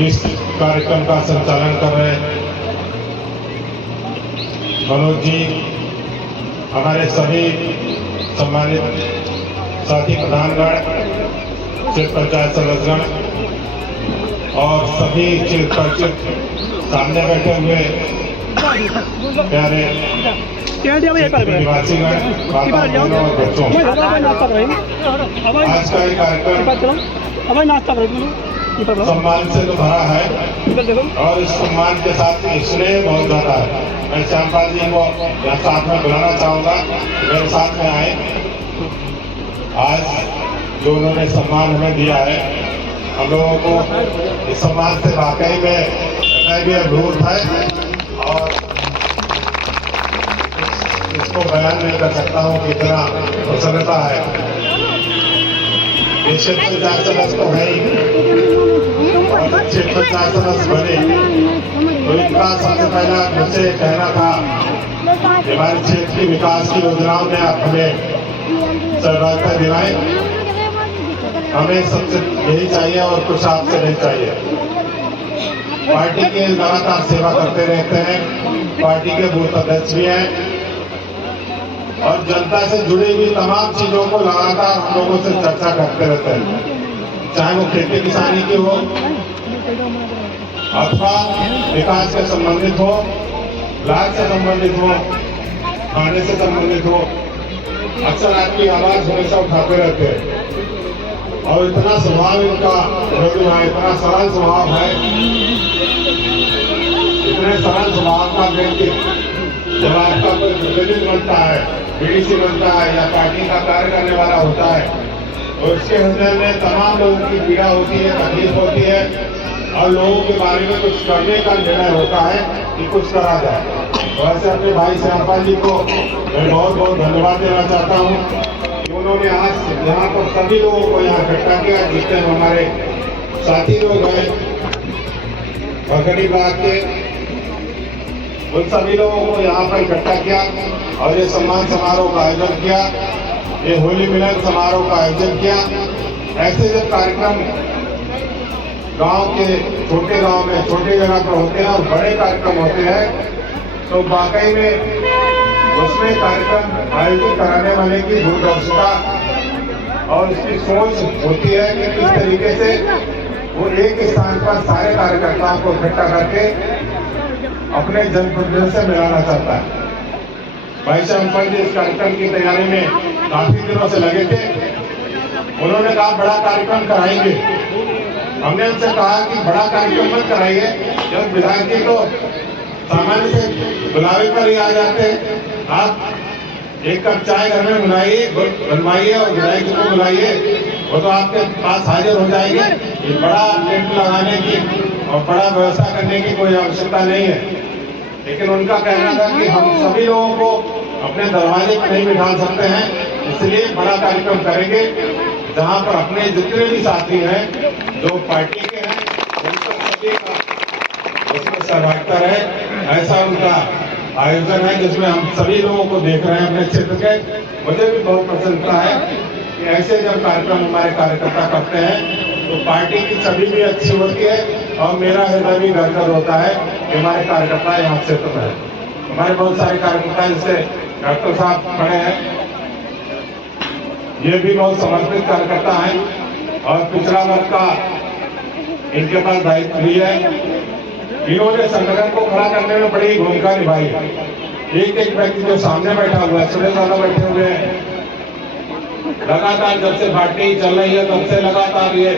इस कार्यक्रम का संचालन कर रहे मनोज जी, हमारे सभी सम्मानित साथी प्रधानगण, क्षेत्र पंचायत सदस्यगण और सभी क्षेत्र परिषद सामने बैठे हुए प्यारे निवासीगण, माताओं और बच्चों, आज का ये कार्यक्रम सम्मान से तो भरा है और इस सम्मान के साथ स्नेह बहुत ज्यादा है। मैं श्यामपाल जी को यहाँ साथ में बुलाना चाहूँगा, मेरे साथ में आए। आज जो उन्होंने सम्मान हमें दिया है, हम लोगों को इस सम्मान से वाकई में भी अभिभूत है और इसको बयान नहीं कर सकता हूँ कि इतना प्रसन्नता है। ये क्षेत्र पंचायत सदस्य तो है ही, और क्षेत्र पंचायत सदस्य बने तो इनका सबसे पहला मुझसे कहना था कि हमारे क्षेत्र की विकास की योजनाओं में आप हमें सहभागिता दिलाएं। हमें सबसे यही चाहिए और कुछ आपसे नहीं चाहिए। पार्टी के लगातार सेवा करते रहते हैं, पार्टी के बूथ अध्यक्ष भी हैं और जनता से जुड़ी हुई तमाम चीजों को लगातार हम लोगों से चर्चा करते रहते हैं, चाहे वो खेती किसानी की हो अथवा विकास से संबंधित हो, लाभ से संबंधित हो, खाने से संबंधित हो। अक्सर आपकी आवाज हमेशा उठाते रहते हैं और इतना स्वभाव इनका है, इतना सरल स्वभाव है, इतने सरल स्वभाव का व्यक्ति जब आपका कोई प्रतिनिधि बनता है, बीडीसी बनता है या पार्टी का कार्य करने वाला होता है, तो इसके हृदय में तमाम लोगों की पीड़ा होती है, तकलीफ होती है और लोगों के बारे में कुछ करने का निर्णय होता है कि कुछ करा जाए। वैसे अपने भाई श्यामपाल जी को मैं बहुत बहुत धन्यवाद देना चाहता हूँ कि उन्होंने आज यहाँ पर सभी लोगों को यहाँ इकट्ठा किया, जितने हमारे साथी लोग हैं भगड़ी बाग के, उन सभी लोगों को यहाँ पर इकट्ठा किया और ये सम्मान समारोह का आयोजन किया, ये होली मिलन समारोह का आयोजन किया। ऐसे जब कार्यक्रम गांव के छोटे गांव में छोटे जगह पर होते हैं और बड़े कार्यक्रम होते हैं, तो वाकई में उसमें कार्यक्रम आयोजित कराने वाले की दूरदर्शिता और उसकी सोच होती है कि किस तरीके से वो एक स्थान पर सारे कार्यकर्ताओं को इकट्ठा करके अपने जनप्रतिनिधि से मिलाना चाहता है। भाई श्यामपाल जी इस कार्यक्रम की तैयारी में काफी दिनों से लगे थे। उन्होंने कहा बड़ा कार्यक्रम कराएंगे। हमने उनसे कहा कि बड़ा कार्यक्रम मत कराइए, जब विधायक जी तो सामान्य से बुलावे पर ही आ जाते हैं। आप एक कप चाय घर में बनवाइए और विधायक जी को बुलाइए, वो तो आपके पास हाजिर हो जाएंगे। ये बड़ा टेंट लगाने की और बड़ा व्यवस्था करने की कोई आवश्यकता नहीं है। लेकिन उनका कहना था कि हम सभी लोगों को अपने दरवाजे पर नहीं बिठा सकते हैं, इसलिए बड़ा कार्यक्रम करेंगे जहां पर अपने जितने भी साथी हैं जो पार्टी के हैं उनका सभी का उसमें सहभागिता रहे। ऐसा उनका आयोजन है जिसमें हम सभी लोगों को देख रहे हैं अपने क्षेत्र के। मुझे भी बहुत प्रसन्नता है कि ऐसे जब कार्यक्रम हमारे कार्यकर्ता करते हैं तो पार्टी की छवि भी अच्छी होती है और मेरा हृदय भी घर होता है कि हमारे कार्यकर्ता यहाँ क्षेत्र में है। हमारे बहुत सारे कार्यकर्ता जैसे डॉक्टर साहब खड़े हैं, ये भी बहुत समर्पित कार्यकर्ता हैं और पिछड़ा वर्ग का इनके पास दायित्व भी है। इन्होंने संगठन को खड़ा करने में बड़ी भूमिका निभाई है। एक एक व्यक्ति जो सामने बैठा हुआ है, सुरेश दादा बैठे हुए हैं, लगातार जब से पार्टी चल रही है तब से लगातार ये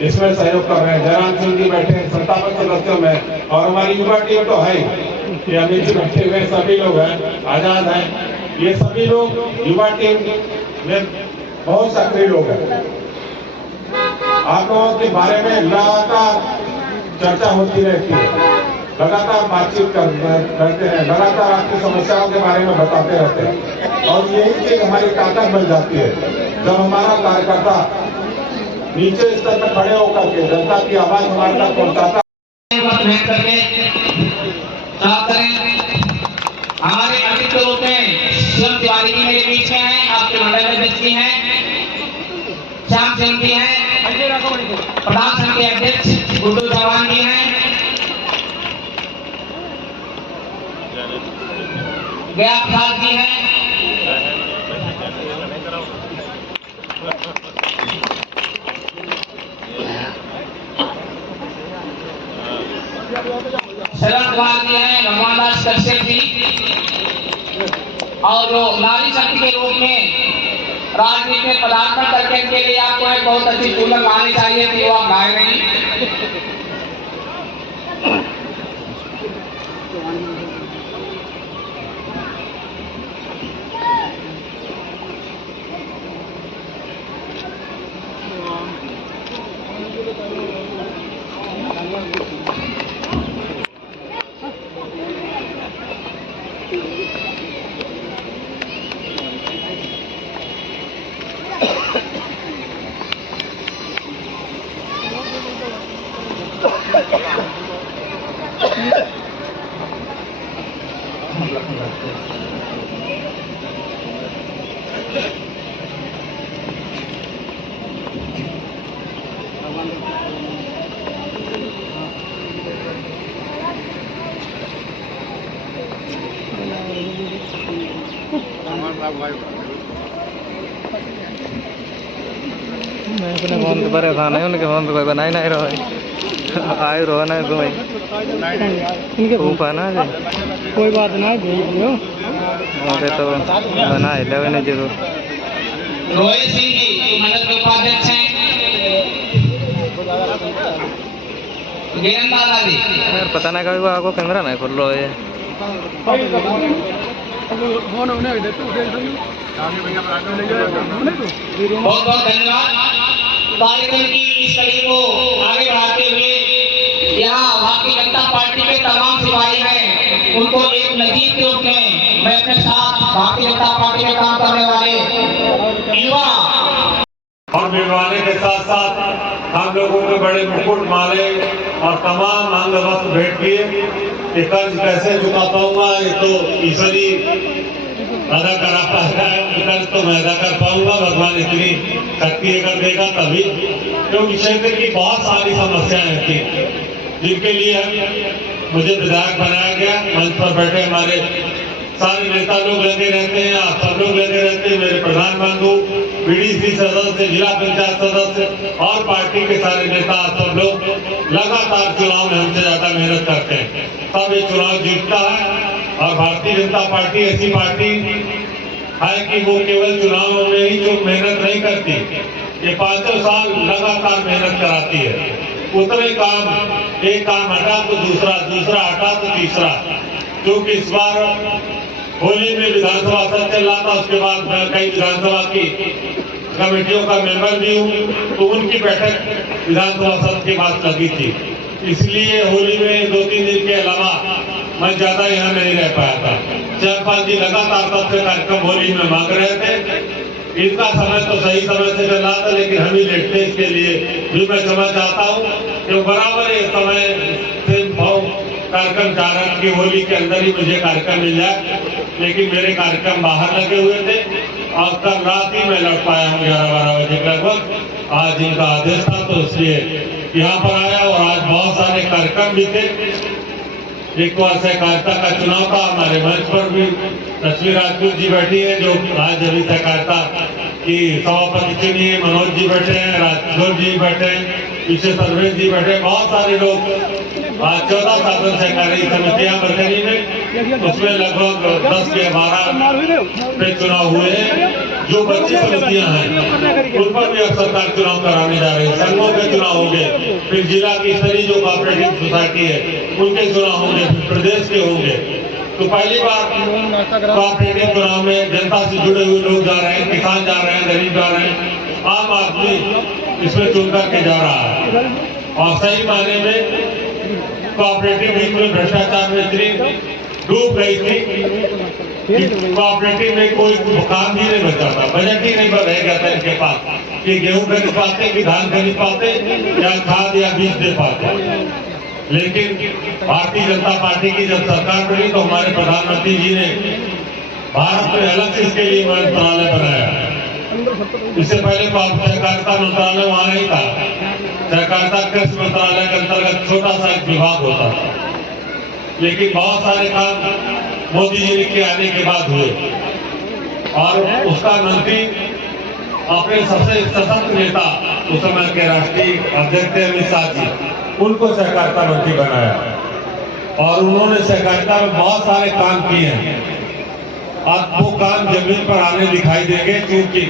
इसमें सहयोग कर रहे हैं। जयराम सिंह जी बैठे हैं संस्थापक सदस्यों में और हमारी युवा टीम तो है ही, अमित जी बैठे हुए सभी लोग हैं, आजाद हैं, ये सभी लोग युवा टीम में बहुत सक्रिय लोग हैं। आप लोगों के बारे में लगातार चर्चा होती रहती है, लगातार बातचीत करते हैं, लगातार आपकी समस्याओं के बारे में बताते रहते हैं और यही चीज हमारी ताकत बन जाती है जब हमारा कार्यकर्ता नीचे स्तर पर खड़े होकर के जनता की आवाज हमारे तक पहुंचाता हमारे अमित के रूप में शिव तिवारी जी मेरे बीच में हैं, आपके मंडल अध्यक्ष भी हैं, श्याम सिंह जी हैं, प्रधान संघ के अध्यक्ष गुड्डू गया प्रसाद जी हैं। शरण कुमार जी हैं, भगवान दास कश्यप जी। और जो नारी शक्ति के रूप में राजनीति में पदार्पण करके के लिए आपको एक बहुत अच्छी तुलना गानी चाहिए थी, वो आप गाए नहीं। मैं अपने फोन तो परेशान है, उनके फोन तो कोई बनाई नहीं रहा आए रहो ना कोई ऊपर ना जे कोई बात ना भेज दियो ओके तो बना ले नहीं जरूर। रोहित सिंह जी मंडल के उपाध्यक्ष हैं। ज्ञान दादा जी यार पता नहीं कभी आपको कैमरा नहीं खोल लो ये फोन होने दे तू देख बहुत बहुत धन्यवाद। कार्यक्रम की इस कड़ी को आगे बढ़ाते हुए यहाँ भारतीय जनता पार्टी के तमाम सिपाही हैं, उनको एक नजीब के रूप में मैं अपने साथ भारतीय जनता पार्टी में काम करने वाले युवा और मिलवाने के साथ साथ हम लोगों के बड़े मुकुट माले और तमाम अंग वस्त्र भेंट किए। ये कर्ज कैसे चुका पाऊंगा, ये तो ईश्वर ही अदा करा पाता है। कर्ज तो मैं अदा कर पाऊंगा, भगवान इतनी शक्ति अगर देगा तभी। क्योंकि क्षेत्र की बहुत सारी समस्याएं थी जिनके लिए मुझे विधायक बनाया गया। मंच पर बैठे हमारे सारे नेता लोग लगे रहते हैं, आप सब लोग लगे रहते हैं, मेरे प्रधान बंधु, बीडीसी सदस्य, जिला पंचायत सदस्य और पार्टी के सारे नेता सब लोग लगातार चुनाव में हमसे ज्यादा मेहनत करते हैं। तब ये चुनाव जीतता है। और भारतीय जनता पार्टी ऐसी पार्टी है कि वो केवल चुनावों में ही जो मेहनत नहीं करती, ये 5 साल लगातार मेहनत कराती है। उतने काम, एक काम हटा तो दूसरा, दूसरा हटा तो तीसरा। क्योंकि इस बार होली में विधानसभा सत्र चल रहा था, उसके बाद मैं कई विधानसभा की कमेटियों का मेंबर भी हूँ, तो उनकी बैठक विधानसभा सत्र के बाद लगी थी। इसलिए होली में 2-3 दिन के अलावा मैं ज्यादा यहाँ नहीं रह पाया था। चंद्रपाल जी लगातार तब से कार्यक्रम होली में मांग रहे थे। इनका समय तो सही समय से चल रहा था, लेकिन हम ही लेट थे। इसके लिए भी मैं क्षमा चाहता हूँ कि बराबर ये समय से कार्यक्रम चाह रहे कि होली के अंदर ही मुझे कार्यक्रम मिल जाए, लेकिन मेरे कार्यक्रम बाहर लगे हुए थे और कल रात ही मैं लौट पाया हूँ 11-12 बजे के लगभग। आज इनका आदेश था तो इसलिए यहाँ पर आया। और आज बहुत सारे कार्यक्रम भी थे। एक बार सहकारिता का चुनाव था, हमारे मंच पर भी लक्ष्मी राजपूत जी बैठी है जो आज अभी सहकारिता की सभापति चुनी है। मनोज जी बैठे हैं, राजगोर जी बैठे हैं, पीछे सर्वेश जी बैठे, बहुत सारे लोग। आज 14 साधन सहकारी समितियां बरकरी में, उसमें लगभग 10 या 12 पे चुनाव हुए हैं। जो 25 समितियां हैं उन पर भी अब सरकार चुनाव कराने जा रही है। संघों के चुनाव होंगे, फिर जिला की स्तरीय जो कोऑपरेटिव सोसाइटी है उनके चुनाव होंगे, फिर प्रदेश के होंगे। तो पहली बार कोऑपरेटिव चुनाव में जनता से जुड़े हुए लोग जा रहे हैं, किसान जा रहे हैं, गरीब जा रहे हैं, आम आदमी इसमें चुन करके जा रहा है। और सही मायने में कोऑपरेटिव बैंक में भ्रष्टाचार में इतनी डूब गई थी कि कोऑपरेटिव में कोई काम भी नहीं बचा था, बजट ही नहीं रह गया था इनके पास कि गेहूं खरीद पाते, कि धान खरीद पाते, या खाद या बीज दे पाते। लेकिन भारतीय जनता पार्टी की जब सरकार बनी तो हमारे प्रधानमंत्री जी ने भारत में अलग से इसके लिए मंत्रालय बनाया। इससे पहले सहकारिता मंत्रालय वहां नहीं था। सहकारिता कृषि मंत्रालय के अंतर्गत छोटा सा एक विभाग होता था। लेकिन बहुत सारे काम मोदी जी के आने के बाद हुए, और उसका मंत्री अपने सबसे सशक्त नेता उस समय के राष्ट्रीय अध्यक्ष अमित शाह जी, उनको सहकारिता मंत्री बनाया, और उन्होंने सहकारिता में बहुत सारे काम किए हैं। और वो काम जमीन पर आने दिखाई देंगे, क्योंकि